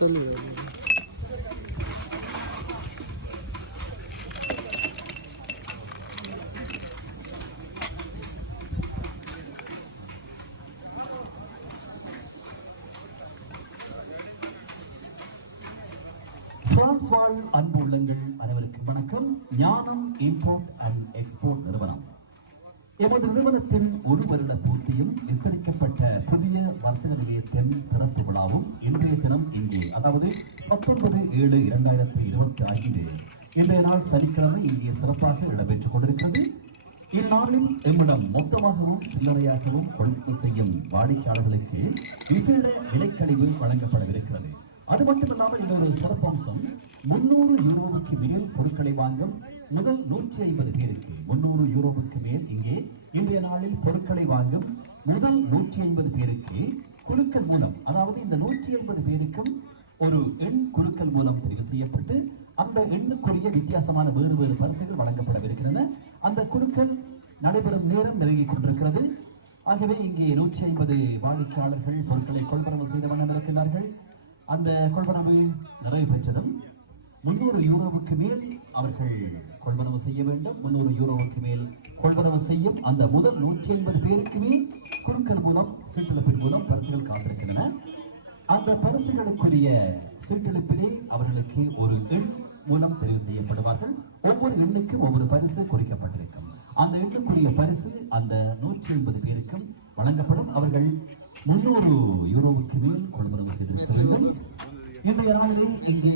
France வாழ் அன்பு உள்ளங்கள் அனைவருக்கும் வணக்கம். ஞானம் இம்போர்ட் அண்ட் எக்ஸ்போர்ட் நிறுவனம் எமது நிறுவனத்தின் ஒரு வருட பூர்த்தியும் விஸ்தரிக்கப்பட்ட புதிய வர்த்தக நிலையத்தின் திறப்பு விழாவும் இன்றைய தினம் இங்கே, அதாவது 19/7/2025 இன்றைய நாள் சனிக்கிழமை இங்கே சிறப்பாக இடம்பெற்றுக் கொண்டிருக்கிறது. இந்நாளில் எம்மிடம் மொத்தமாகவும் சில்லறையாகவும் கொள்கை செய்யும் வாடிக்கையாளர்களுக்கு விசேட விலைக்கழிவு வழங்கப்படவிருக்கிறது. அது மட்டுமில்லாமல் இன்னொரு சிறப்பம்சம், 300 யூரோவுக்கு மேல் பொருட்களை வாங்கும் முதல் 150 பேருக்கு 300 யூரோவுக்கு மேல் இங்கே இன்றைய நாளில் பொருட்களை வாங்கும் முதல் 150 பேருக்கு குலுக்கல் மூலம், அதாவது இந்த 150 பேருக்கும் ஒரு எண் குலுக்கல் மூலம் தெரிவு செய்யப்பட்டு அந்த எண்ணுக்குரிய வித்தியாசமான வேறு வேறு பரிசுகள் வழங்கப்படவிருக்கிறது. அந்த குலுக்கல் நடைபெறும் நேரம் நெருங்கிக் கொண்டிருக்கிறது. ஆகவே இங்கே 150 வாடிக்கையாளர்கள் பொருட்களை கொள்வனவு செய்த வண்ணம் இருக்கின்றார்கள். அந்த கொள்வனவு நிறைவு பெற்றதும் 300 யூரோவுக்கு மேல் அவர்கள் கொள்வனவு செய்ய வேண்டும். 300 யூரோவுக்கு மேல் கொள்வனவு செய்யும் அந்த முதல் 150 பேருக்கு மேல் குலுக்கல் மூலம், சீட்டெழுப்பின் மூலம் பரிசுகள் காத்திருக்கின்றன. அந்த பரிசுகளுக்குரிய சீட்டெழுப்பிலே அவர்களுக்கு ஒரு எண் மூலம் தெரிவு செய்யப்படுவார்கள். ஒவ்வொரு எண்ணுக்கும் ஒவ்வொரு பரிசு குறிக்கப்பட்டிருக்கும். அந்த எண்ணுக்குரிய பரிசு அந்த 150 பேருக்கும் வழங்கப்படும். அவர்கள் 300 யூரோவுக்கு மேல் கொள்வனவு செய்திருக்க வேண்டும். இன்றைய நாளில் இங்கே